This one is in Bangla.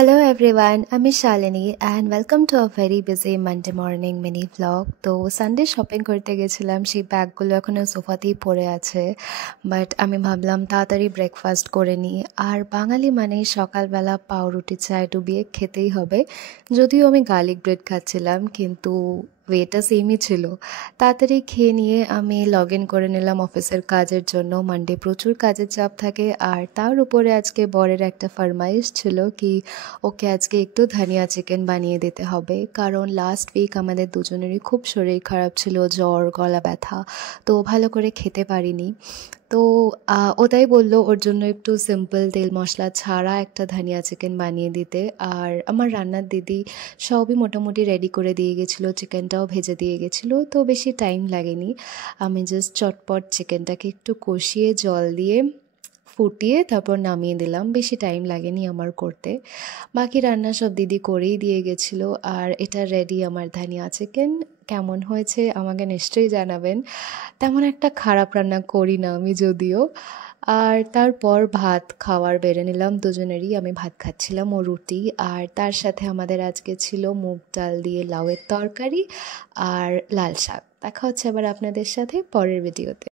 Hello everyone, I'm Shalini and welcome to a very busy Monday morning mini vlog. তো সানডে শপিং করতে গেছিলাম, সেই ব্যাগগুলো এখনো সোফাতেই পড়ে আছে। বাট আমি ভাবলাম তাড়াতাড়ি ব্রেকফাস্ট করে নিই। আর বাঙালি মানেই সকালবেলা পাউরুটি চায় ডুবিয়ে খেতেই হবে। যদিও আমি গার্লিক ব্রেড খাচ্ছিলাম, কিন্তু ওয়েটা সেমই ছিল। তাড়াতাড়ি খেয়ে নিয়ে আমি লগ ইন করে নিলাম অফিসের কাজের জন্য। মানডে প্রচুর কাজের চাপ থাকে, আর তার উপরে আজকে বরের একটা ফরমাইশ ছিল কি ওকে আজকে একটু ধনিয়া চিকেন বানিয়ে দিতে হবে, কারণ লাস্ট উইক আমাদের দুজনেরই খুব শরীর খারাপ ছিল, জ্বর, গলা ব্যথা, তো ভালো করে খেতে পারিনি। তো ও তাই বলল ওর জন্য একটু সিম্পল তেল মশলা ছাড়া একটা ধনিয়া চিকেন বানিয়ে দিতে। আর আমার রান্নার দিদি সবই মোটামুটি রেডি করে দিয়ে গেছিলো, চিকেনটাও ভেজে দিয়ে গেছিলো, তো বেশি টাইম লাগেনি। আমি জাস্ট চটপট চিকেনটাকে একটু কষিয়ে জল দিয়ে ফুটিয়ে তারপর নামিয়ে দিলাম। বেশি টাইম লাগেনি আমার করতে। বাকি রান্না সব দিদি করেই দিয়ে গেছিলো। আর এটা রেডি আমার ধনিয়া চিকেন। কেমন হয়েছে আমাকে নিশ্চয়ই জানাবেন। তেমন একটা খারাপ রান্না করি না আমি যদিও। আর তারপর ভাত খাওয়ার বেড়ে নিলাম দুজনেরই। আমি ভাত খাচ্ছিলাম, ও রুটি। আর তার সাথে আমাদের আজকে ছিল মুগ ডাল দিয়ে লাউয়ের তরকারি আর লাল শাক। দেখা হচ্ছে আবার আপনাদের সাথে পরের ভিডিওতে।